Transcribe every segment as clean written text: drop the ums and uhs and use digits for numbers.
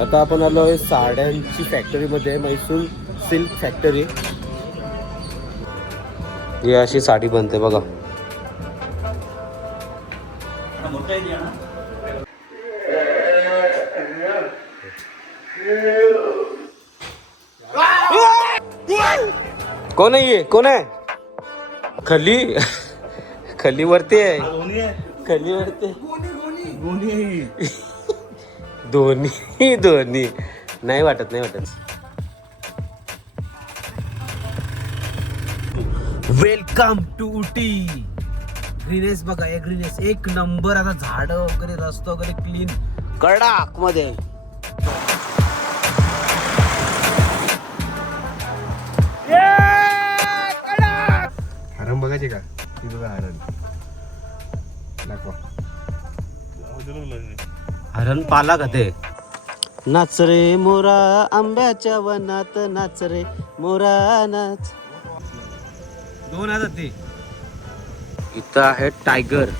आता आपण आलो आहे साड्यांची फॅक्टरीमध्ये, म्हैसूर सिल्क फॅक्टरी. ही अशी साडी बनते बघा. कोण आहे? कोण आहे? खली खली वरती आहे. खली वरती दोन्ही दोन्ही नाही वाटत, नाही वाटत. Welcome to Ooty. ग्रीनेस बघा, हे ग्रीनेस एक नंबर. आता झाड वगैरे, रस्ता वगैरे क्लीन कडक मध्ये. हरण बघायचे का? ती बघा हरण. दाखवा. हरण पाला का ते? नाच रे मोरा आंब्याच्या वनात, नाच रे मोरा नाच. दोन आहेत ते. इथं आहे टायगर.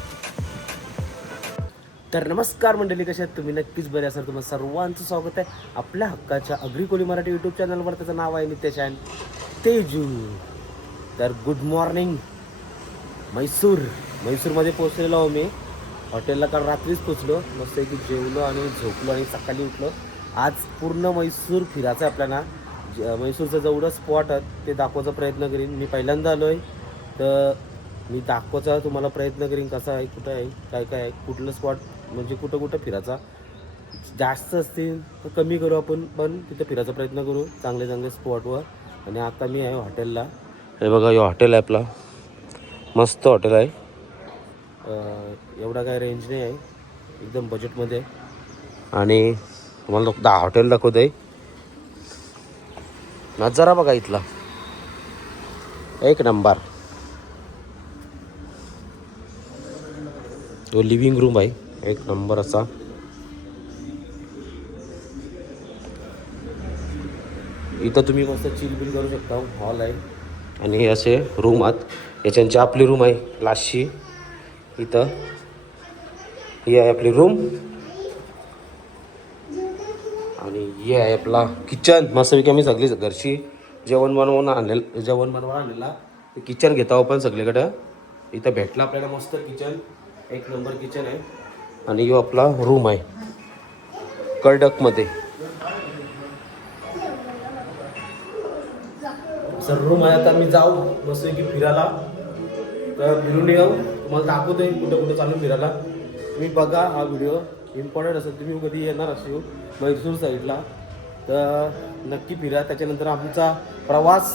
तर नमस्कार मंडळी, कशा आहेत तुम्ही? नक्कीच बरे असाल. तुम्हाला सर्वांचं स्वागत आहे आपल्या हक्काच्या अग्री कोली मराठी यूट्यूब चॅनलवर. त्याचं नाव आहे नितेश अँड तेजू. तर गुड मॉर्निंग. म्हैसूरमध्ये पोहोचलेलो आहो मी. हॉटेलला काल रात्रीच पोचलो. मस्त की जेवलो आणि झोपलो आणि सकाळी उठलो. आज पूर्ण म्हैसूर फिरायचं आहे आपल्याला. म्हैसूरचं जेवढं स्पॉट आहेत ते दाखवायचा प्रयत्न करीन. मी पहिल्यांदा आलो आहे, तर मी दाखवायचा तुम्हाला प्रयत्न करीन कसं आहे, कुठं आहे, काय काय आहे, कुठलं स्पॉट म्हणजे कुठं कुठं फिरायचा. जास्त असतील तर कमी करू आपण, पण तिथं फिरायचा प्रयत्न करू चांगले चांगले स्पॉटवर. आणि आता मी आहे हॉटेलला. हे बघा, हे हॉटेल आहे आपला. मस्त हॉटेल आहे. एवढा काय रेंज नाही आहे, एकदम बजेटमध्ये. आणि तुम्हाला हॉटेल दाखवत आहे. नजारा बघा इथला, एक नंबर. तो लिव्हिंग रूम आहे, एक नंबर असा. इथं तुम्ही मस्त चिल बिल करू शकता. हॉल आहे आणि हे असे रूम आहेत. याच्यांची आपली रूम आहे लास्टची. इथं ही आहे आपली रूम आणि ही आहे आपला किचन. मस्तपैकी आम्ही सगळी घरची जेवण बनवून आणलेला ते किचन घेतो आपण सगळीकडं. इथं भेटला आपल्याला मस्त किचन, एक नंबर किचन आहे. आणि यो आपला रूम आहे कर्डकमध्ये. सर रूम आहे. आता मी जाऊ मस्तपैकी फिरायला, तर फिरून येऊ. तुम्हाला दाखवतोय कुठं कुठं चालू फिरायला. तुम्ही बघा हा व्हिडिओ. इम्पॉर्टंट असेल, तुम्ही कधी येणार असेल म्हैसूर साईडला तर नक्की फिरा. त्याच्यानंतर आमचा प्रवास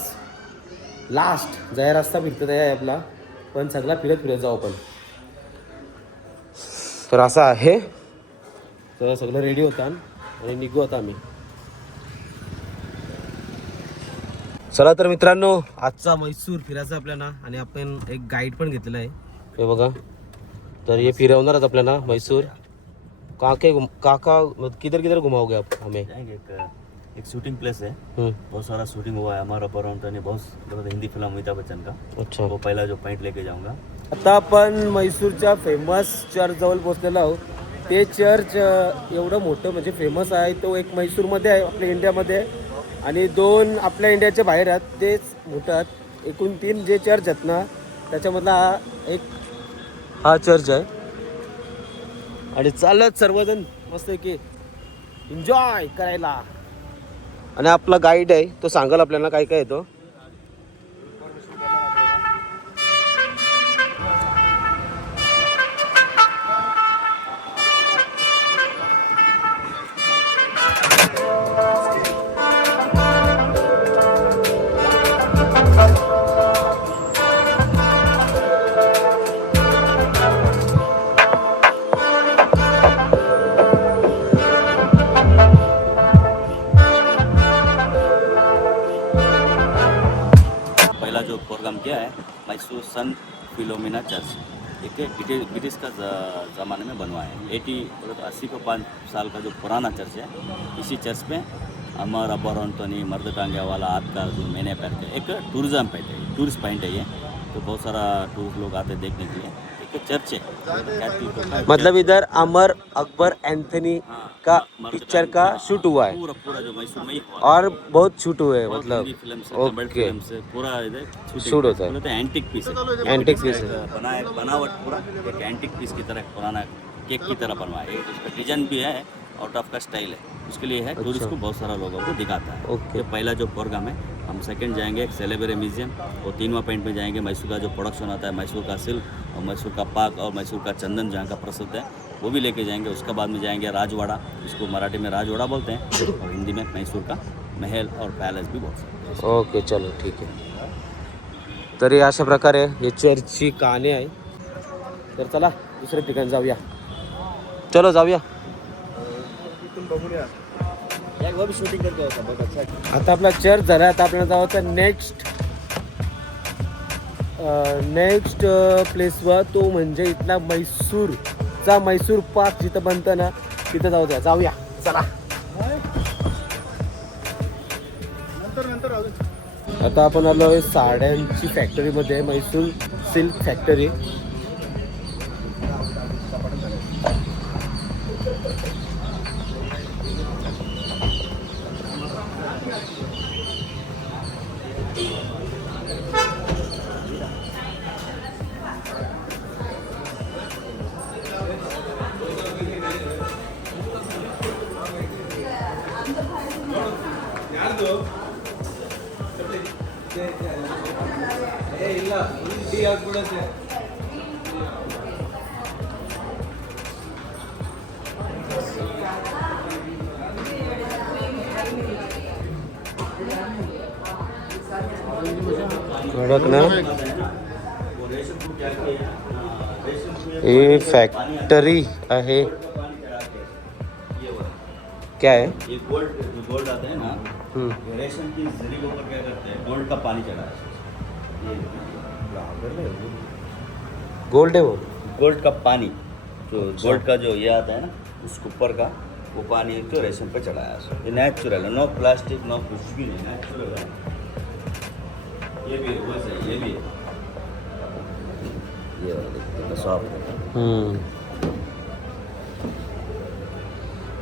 लास्ट जाय रस्ता फिरत आहे आपला, पण सगळा फिरत जाऊ आपण. तर असं आहे. तर सगळं रेडी होता आणि निघू आता आम्ही. चला तर मित्रांनो, आजचा म्हैसूर फिरायचा आपल्याला. आणि आपण एक गाईड पण घेतलेला आहे, हे बघा. तर ये फिरवणारच आपल्याला म्हैसूर. काका किधर किधर घुमाओगे आप हमें? एक शूटिंग प्लेस है, बहुत सारा शूटिंग हुआ है हमारा बरौंटा ने, बहुत हिंदी फिल्म अमिताभ बच्चन का. अच्छा, वो पहला जो पॉइंट लेके जाऊंगा. आता आपण म्हैसूरच्या फेमस चर्च जवळ पोहोचलेलो आहोत. ते चर्च एवढं मोठं म्हणजे फेमस आहे. तो एक म्हैसूरमध्ये आहे, आपल्या इंडियामध्ये. आणि दोन आपल्या इंडियाच्या बाहेर आहेत, तेच मोठं आहेत. एकूण 3 जे चर्च आहेत ना, त्याच्यामधला हा चर्च आहे. आणि चालत सर्वजण मस्त की एन्जॉय करायला. आणि आपला गाईड आहे, तो सांगाल आपल्याला काय काय येतो. जो प्रोग्राम किया है मैसूर सन फिलोमिना चर्च, एक ब्रिटिश का ज़माने में बनवाया है. 80 साल का जो पुराना चर्च है. इसी चर्च पे हमारा बरौंटनी मर्द टांगे वाला हाथ का जो मैंने पैर के एक टूरिज़्म पॉइंट है, टूरिस्ट पॉइंट है ये. तो बहुत सारा टूरिस्ट लोग आते हैं देखने के लिए. ठीक पे चर्च है कैथलिक का। मतलब इधर अमर अकबर एंथनी हाँ, का मर्द पिक्चर का हाँ, शूट हुआ है पूरा पूरा जो मैसूर में ही हुआ है। और बहुत शूट हुए हैं बहुत मतलब हिंदी फिल्म से, तमिल ओके फिल्म से पूरा इधर Shoot होता है। बोलते हैं एंटिक पीस है। Antique piece है। बनावट पूरा एक एंटिक पीस की तरह पुराना केक की तरह बनवाया है। उसका डिजाइन भी है, आउट ऑफ का स्टाइल है, उसके लिए है टूरिस्ट को बहुत सारा लोगों को दिखाता है। ओके। ये पहला जो प्रोग्राम है। हम सेकंड जाएंगे एक सेलेबरे म्यूजियम और तीनवा पॉइंट में जाएंगे मैसूर का जो प्रोडक्शन होता है, मैसूर का सिल्क और मैसूर का पाक और मैसूर का चंदन जहाँ का प्रसिद्ध है वो भी लेके जाएंगे। उसके बाद में जाएंगे राजवाड़ा, इसको मराठी में राजवाड़ा बोलते हैं और हिंदी में मैसूर का महल और पैलेस भी बोल सकते हैं। ओके चलो ठीक आहे. तरी अशा प्रकारे हे चर्चची कहाणी आहे. तर चला दुसऱ्या ठिकाणी जाऊया. चलो जाऊया. इथून बघूया. वो भी शूटिंग करके होता बहुत अच्छा है। आता आपला चर्च झाला. आता आपल्याला जायचं नेक्स्ट प्लेसवर, तो म्हणजे इथला मैसूरचा मैसूर पाक जिथं बनतं ना तिथं जाऊया. चला. आता आपण आलो आहे साड्यांची फॅक्टरीमध्ये, मैसूर सिल्क फॅक्टरी. कडक ना. हे फॅक्टरी आहे. क्या है? ये गोल्ड आता है ना, ये रेशम की जरी के ऊपर क्या करते हैं, गोल्ड का पानी चढ़ा है। गोल्ड है वो. गोल्ड का पानी जो गोल्ड का जो ये आता है ना, उसके ऊपर का वो पानी तो रेशम पे चढ़ाया है। ये नेचुरल है, नो प्लास्टिक, नो कुछ भी नहीं, नेचुरल है। ये भी है, वैसे ये भी है। ये वाला देखते सॉफ्ट है।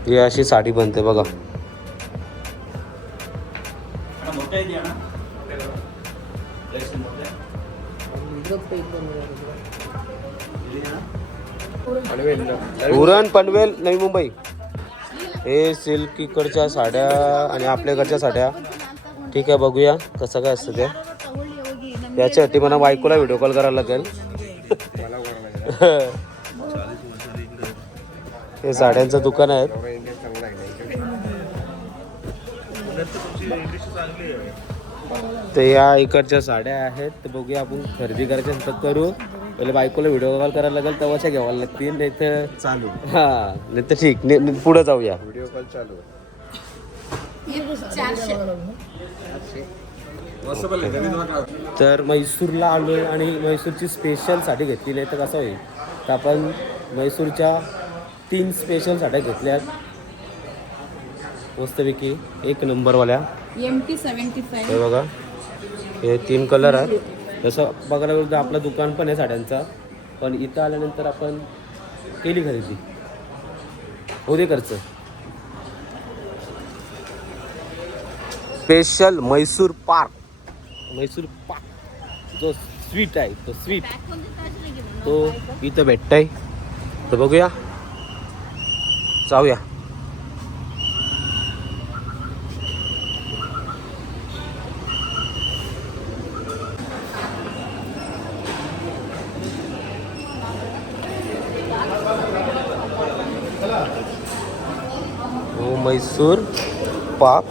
ही अशी साडी बनते बघा. मोठा आहे ना, रेशम मोठा आहे. उरण पनवेल नवी मुंबई. हे सिल्क इकडच्या साड्या आणि आपल्याकडच्या साड्या. ठीक आहे, बघूया कसं काय असतं ते. त्याच्यासाठी मला बायकोला व्हिडिओ कॉल करायला लागेल. हे साड्यांचं दुकान आहे. ते या इकडच्या साड्या आहेत. तर बघूया, आपण खरेदी करायच्या तर करू. पहिले बायकोला व्हिडिओ कॉल करायला लागेल, तेव्हाच्या घ्यावं लागतील. नाही तर चालू. हां, नाही तर ठीक. पुढे जाऊया. व्हिडिओ कॉल चालू. तर म्हैसूरला आलो आहे आणि म्हैसूरची स्पेशल साडी घेतलेली आहे. तर कसं होईल, तर आपण म्हैसूरच्या 3 स्पेशल साड्या घेतल्यात मस्तपैकी एक नंबरवाल्या. MT75 हे बघा, हे 3 कलर आहेत. जसं बघायला गेलं तर आपलं दुकान पण आहे साड्यांचा, पण इथं आल्यानंतर आपण केली खरेदी. होऊ दे खर्च. स्पेशल म्हैसूर पाक जो स्वीट आहे, तो स्वीट तो इथं भेटताय. तर बघूया, जाऊया. मैसूर पाक.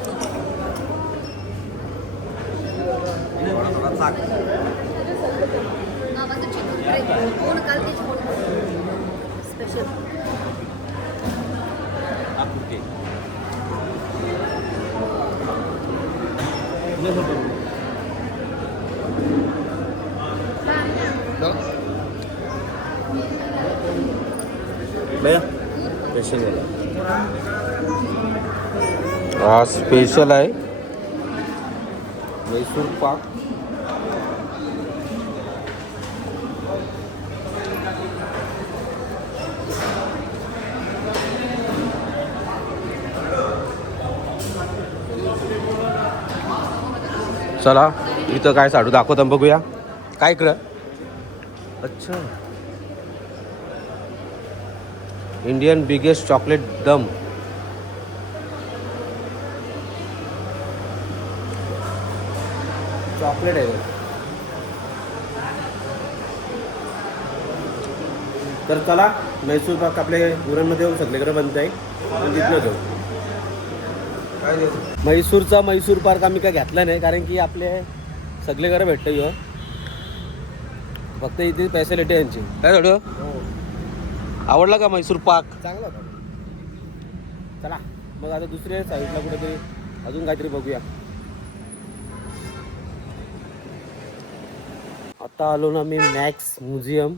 हा स्पेशल आहे मैसूर पाक. चला इथं काय साडू दाखवता बघूया. काय इकडं? अच्छा, इंडियन बिगेस्ट चॉकलेट दम. चॉकलेट आहे. तर चला मैसूर पाक आपले उरणमध्ये सगळीकडे बनत आहे. तिथलं जाऊ. म्हैसूरचा मैसूर पार्क आम्ही काय घेतला नाही कारण की आपले सगळीकडे भेटतं ह्यो. फक्त इथे फॅसिलिटी यांची. काय झालं? आवडला का मैसूर पाक? चांगला होता. चला मग आता दुसऱ्या साईडला कुठेतरी अजून काहीतरी बघूया. आता आलो ना मी मॅक्स म्युझियम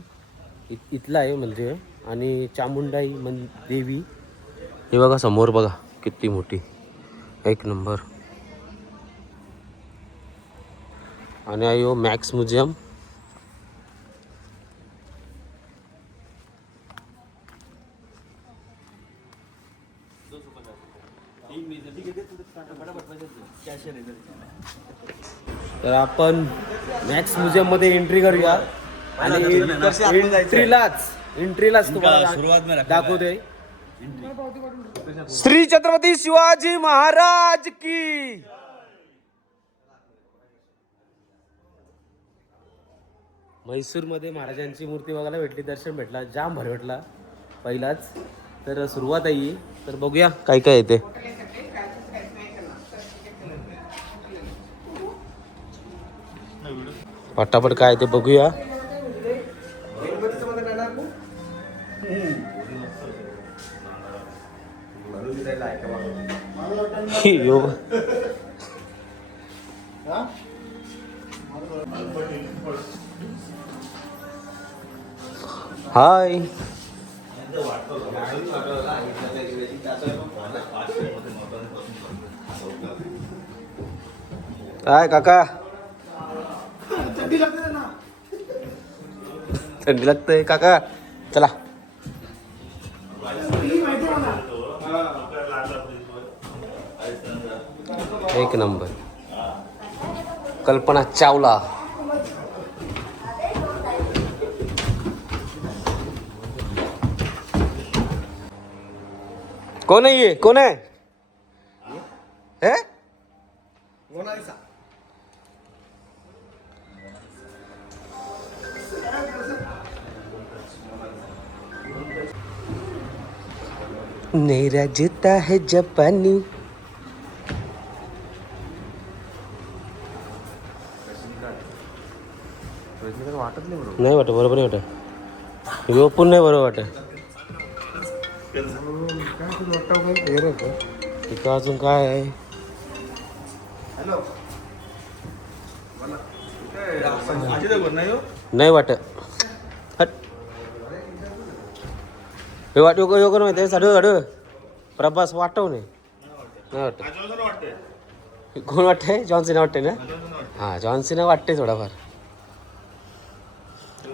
इथला आहे म्हणजे. आणि चामुंडाई देवी हे बघा समोर बघा किती मोठी, एक नंबर. आणि आहे हो मॅक्स म्युझियम. तर आपण मॅक्स म्युझियम मध्ये एंट्री करूया आणि एंट्रीलाच तुम्हाला दाखवते श्री छत्रपती शिवाजी महाराज की. म्हैसूरमध्ये महाराजांची मूर्ती बघायला भेटली, दर्शन भेटला, जाम भारी भेटला पहिलाच. तर सुरुवात आहे. तर बघूया काय काय येते. पटापट काय ते बघूया. हाय काय काका, थंडी लागते काका. चला एक नंबर. कल्पना चावला. कोण आहे ये? कोण आहे? मेरा जूता है जापानी. नाही वाटत बरोबर नाही वाटत. ओपन नाही बरोबर वाटत. तिथं अजून काय आहे? नाही वाटत. हट हे वाटव योगन माहिती आहे. साडू साडू प्रभास वाटव नाही वाटत. कोण वाटतंय? जॉन्सिना वाटते ना. हां जॉन्सिना वाटते थोडाफार.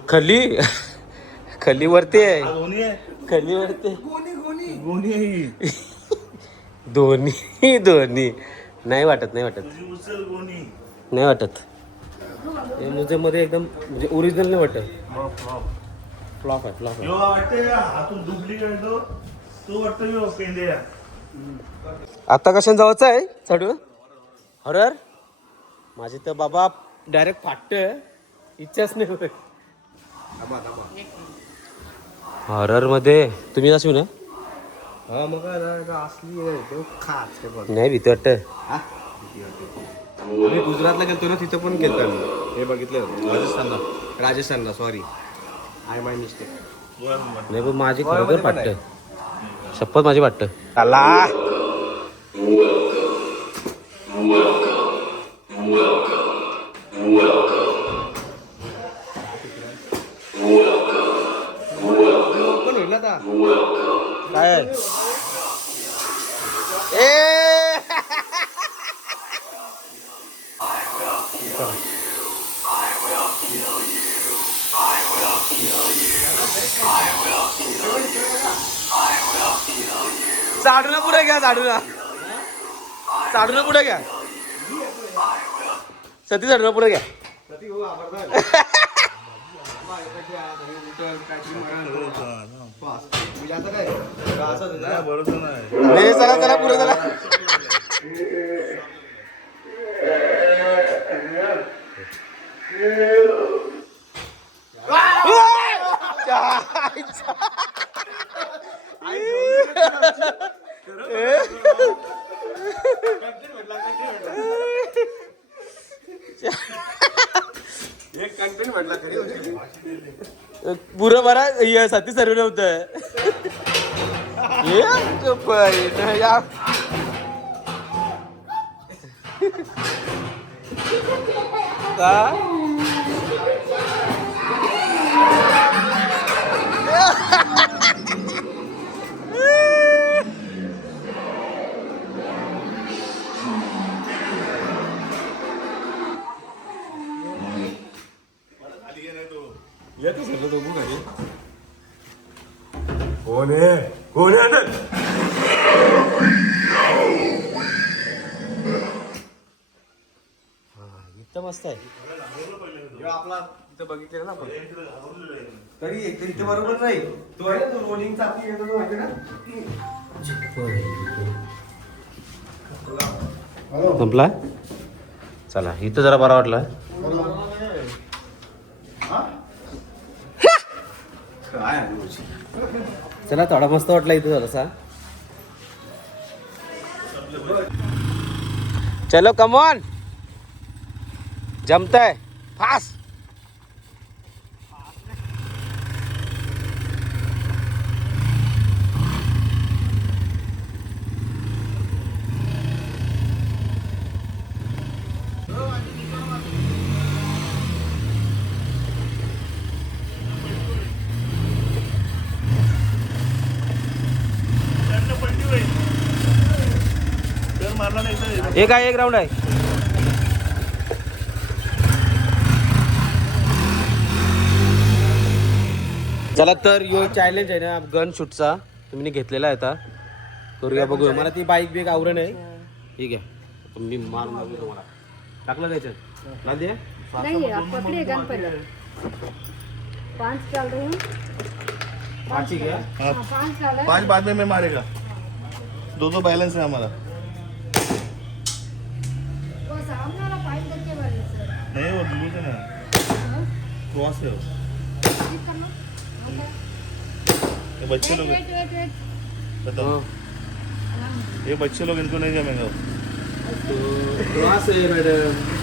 खली खली वरती आहे. खली वरती दोन्ही दोन्ही नाही वाटत. नाही वाटत. नाही वाटत. म्युझियम मध्ये एकदम म्हणजे ओरिजिनल नाही वाटत. फ्लॉप आहे. फ्लॉप आहे. आता कशाने जायचं आहे साडू? हॉरर माझी तर बाबा डायरेक्ट फाटत. इच्छाच नाही होत. हॉरर मध्ये तुम्ही जाशील ना? हा मग असली नाही भीती वाटत. मी गुजरातला गेलतो ना, तिथं पण गेलतो मी. हे बघितलं राजस्थानला सॉरी, आय माय मिस्टेक. नाही पण माझी खरोखर वाटतं. शपथ माझी वाटतं. चला काय झाडूला पुढे घ्या. झाडूला पुढे घ्या. सती चढणार पुढे घ्या. सती हो आवडतात. नाही, चला चला पुढे चला. एक कंटेंट म्हटला खरी गोष्ट. पुरं बरा सती सर्व नव्हतं. येतो सर तो बुक आहे. कोण आहे कोण आहे आता? इथं मस्त आहे. आपला तिथं बघितलेलं ना आपण. तरी इथे बरोबर नाही. तो आहे ना तो रोलिंगचा आपली येतो तो माहिती ना. संपला. चला इथं जरा बरा वाटला. काय आहे गोष्ट? चला थोडा मस्त वाटला इथं जरासा. चलो कमॉन जमतंय फास्ट. एक आहे, एक राऊंड आहे. चला तर यो चॅलेंज आहे ना गन शूटचा तुम्ही घेतलेला आहे आता. करूया बघूया. मला ती बाईक बिक आवरण आहे. ठीक आहे तुम्ही मारून बघू तुम्हाला. टाकलं त्याच्यात ना द्या. नहीं आप पकड़िए गन पहले 5 डाल रही हूँ पाची घ्या. हाँ 5 डाला 5 बाद में मैं मारेगा. 2 बैलेंस है हमारा. वो सामने वाला पाइप करके वाले सर नहीं वो लूज है ना. क्रॉस है वो. ठीक करना ओके. ये बच्चे लोग वेट बताओ. ये बच्चे लोग इनको नहीं जमेगा.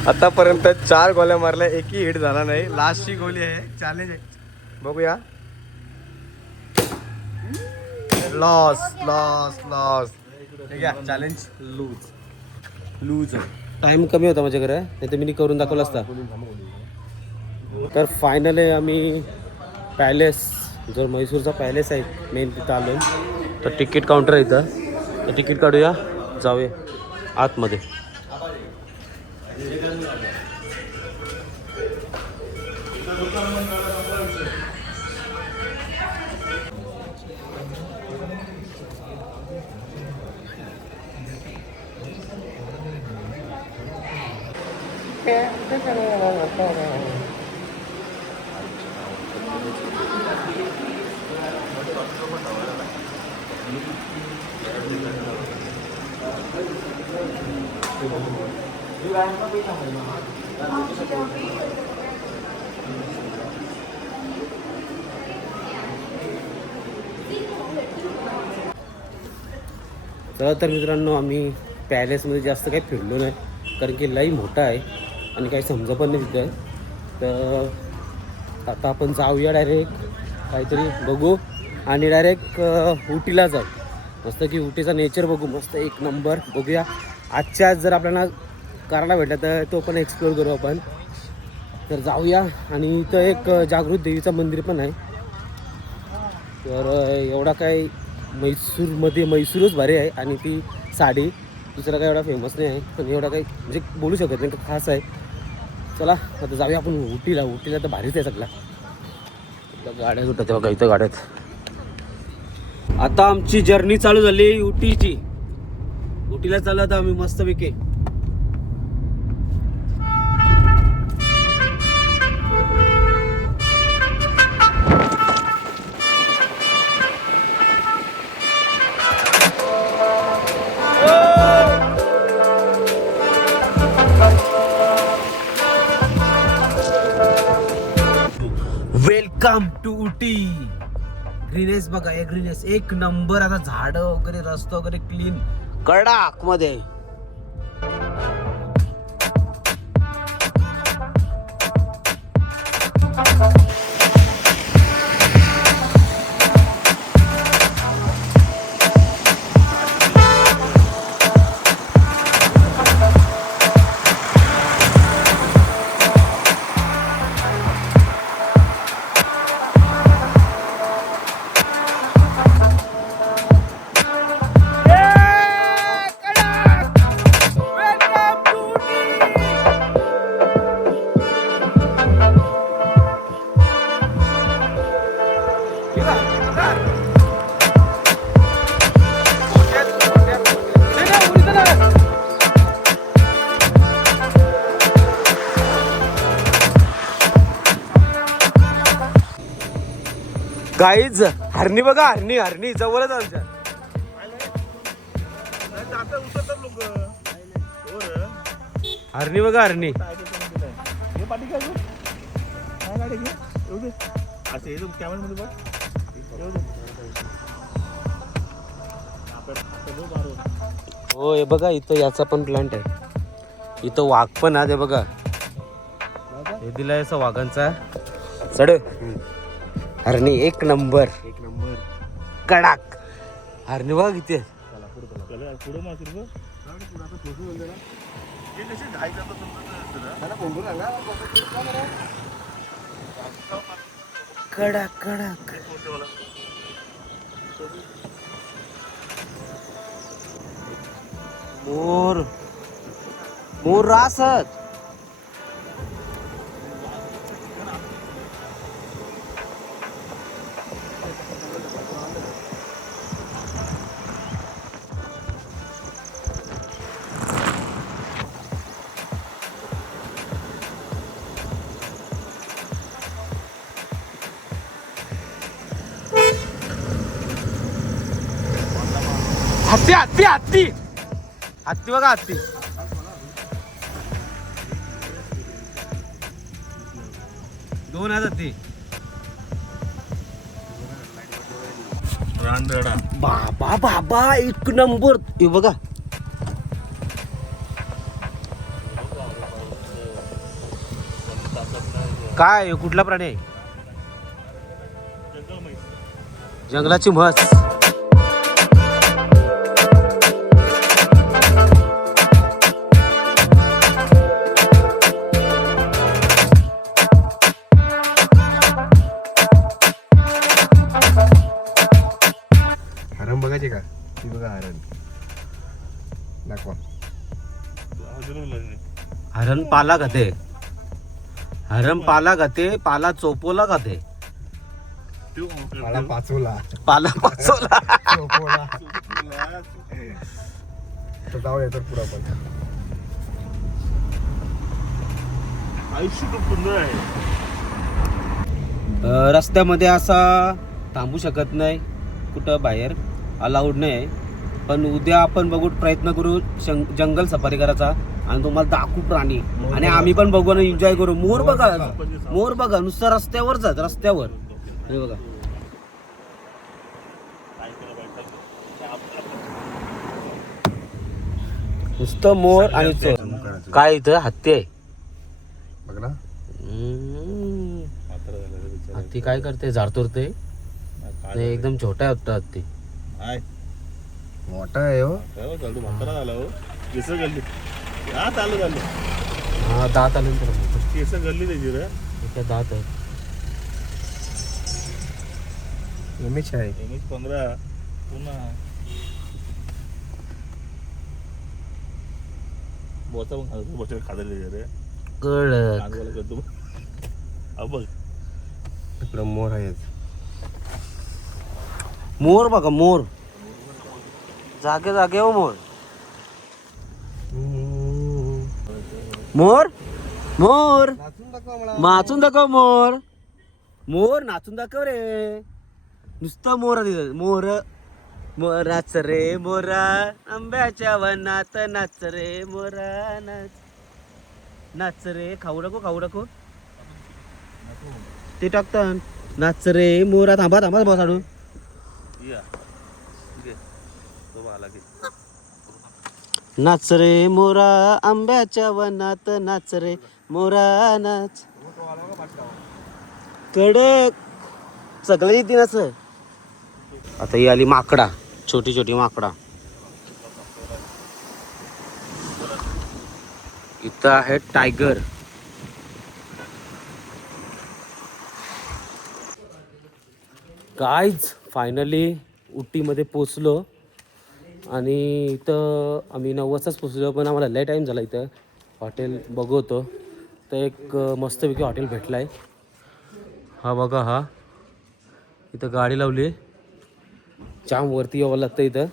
आतापर्यंत 4 गोळ्या मारल्या एकही हिट झाला नाही. लास्टची गोळी आहे. चॅलेंज आहे बघूया. Loss loss loss. ठीक आहे चॅलेंज लूज. टाइम कमी होता माझ्याकडे नाही तर मी करून दाखवला असता. तर फायनली आम्ही पॅलेस जो म्हैसूरचा पॅलेस आहे मेन तिथं आलो. तर तिकीट काउंटर आहे इथं. तर तिकीट काढूया जाऊया आतमध्ये. तर मित्रांनो आम्ही पॅलेसमध्ये जास्त काही फिरलो नाही कारण की लई मोठा आहे आणि काही समजा पण नाही तिथं. तर आता आपण जाऊया डायरेक्ट काहीतरी बघू आणि डायरेक्ट उटीला जाऊ. मस्त की उटीचा नेचर बघू. मस्त एक नंबर बघूया. आजच्या आज जर आपल्याला करायला भेटला तर तो पण एक्सप्लोर करू आपण. तर जाऊया. आणि इथं एक जागृत देवीचं मंदिर पण आहे. तर एवढा काही म्हैसूरमध्ये म्हैसूरच भारी आहे आणि ती साडी दुसरा काही एवढा फेमस नाही आहे. पण एवढा काही म्हणजे बोलू शकत नाही का खास आहे. चला आता जाऊया आपण उटीला. उटीला तर भारीच आहे सगळा. गाड्या सुटत तेव्हा इथं गाड्यात. आता आमची जर्नी चालू झाली उटीची. उटीला चालू आता आम्ही मस्तपैकी. ग्रीनेस बघा, ग्रीनेस एक नंबर. आता झाड वगैरे रस्ता वगैरे क्लीन कडक मध्ये. गाईज हरणी बघा, हरणी हरणी जवळच आमच्या. हरणी बघा, हरणी. हो हे बघा, इथं याचा पण प्लांट आहे. इथं वाघ पण आहे, बघा हे दिलाय असं वाघांचा चढ. हरणी एक नंबर, एक नंबर कडक हरणी बघा किती. कडक कडक. मोर मोर रासत. हत्ती हत्ती हत्ती हत्ती बघा, हत्ती. दोन आहेत हत्ती. बाबा बाबा एक नंबर. हे बघा काय, कुठला प्राणी आहे? जंगलाची म्हस. हरण बघायचे का? ती बघा हरण. दाखवा. हरण पाला खाते, हरण पाला खाते, पाला चोपवला खाते. पाला पाचवला. पाला पाचवला. तर जाऊया तर पुढं पण. आयुष्य खूप सुंदर आहे. रस्त्यामध्ये असा थांबू शकत नाही, कुठं बाहेर अलाउड नाही. पण उद्या आपण बघू, प्रयत्न करू जंगल सफारी करायचा आणि तुम्हाला दाखवू प्राणी. आणि आम्ही पण बघू आणि एन्जॉय करू. मोर बघा, मोर बघा नुसतं रस्त्यावर जात, रस्त्यावर. हे बघा नुसतं मोर आणि चोर. काय इथं हत्ती आहे बघ ना. हत्ती काय करते, झाडतोडते. एकदम छोटा होता हत्ती. मोठा आहे हो. चालतो म्हातारा झाला हो. केस गल्ली. हा चालू झालं. हा दात आले तर केस गल्ली त्याची रे. दात आहे. रमेश आहे. MS-15 पुन्हा बोचा पण खातो. बोचा खादले रे. कळत. नागवाला करतो. बघ इकडं मोर आहेत. मोर बघा, मोर जागे जागे हो. मोर मोर मोर नाचून दाखव. मोर मोर नाचून दाखव रे. नुसतं मोर दिलं. मोर मोराच रे मोरा, आंब्याच्या वनात नाच रे मोरा, नाच नाच रे. खाऊ नको ते टाकतात. नाच रे मोरा. थांबा थांबा बस आडू. या ठीक आहे तो आला की नाच रे मोरा आंब्याच्या वनात नाच रे मोरा नाच कडक सगळं येते नाच. आता ही आली माकडा, छोटी छोटी माकडा. इथं आहे टायगर. गाईज फायनली उटीमध्ये पोचलो आणि इथं आम्ही 9 वाजताच पोचलो, पण आम्हाला लय टाईम झाला. इथं हॉटेल बघवतो तर एक मस्तपैकी हॉटेल भेटला आहे. हा बघा, हा इथं गाडी लावली, जाम वरती यावं लागतं इथं.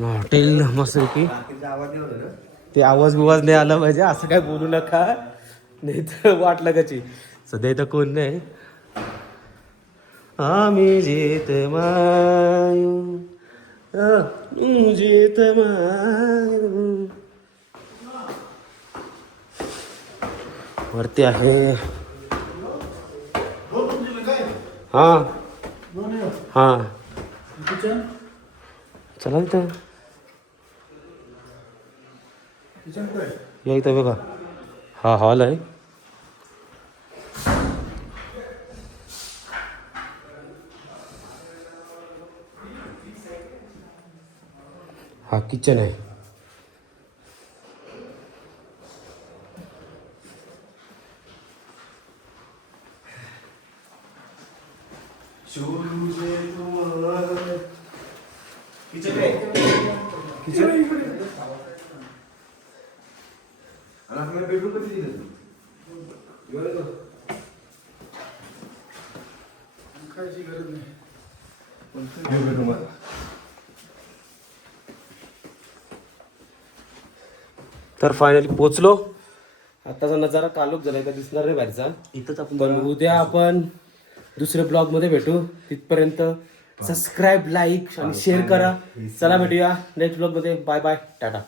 हॉटेल मस्तपैकी. ते आवाज बिवाज नाही आला पाहिजे, असं काय बोलू नका नाही तर वाट लागायची. सध्या इथं कोण नाही. आम्ही जेत मायू जेत मायू. वरती आहे. हां हां चला इथं या. इथं बघा, हा हॉल आहे. हा किचन आहे. तर फायनली पोचलो. आताचा नजारा कालोख झालाय, का दिसणार नाही बाहेरचा. इथंच आपण, पण उद्या आपण दुसऱ्या ब्लॉग मध्ये भेटू. तिथपर्यंत सबस्क्राईब, लाईक आणि शेअर करा. चला भेटूया नेक्स्ट ब्लॉग मध्ये. Bye bye, Tata.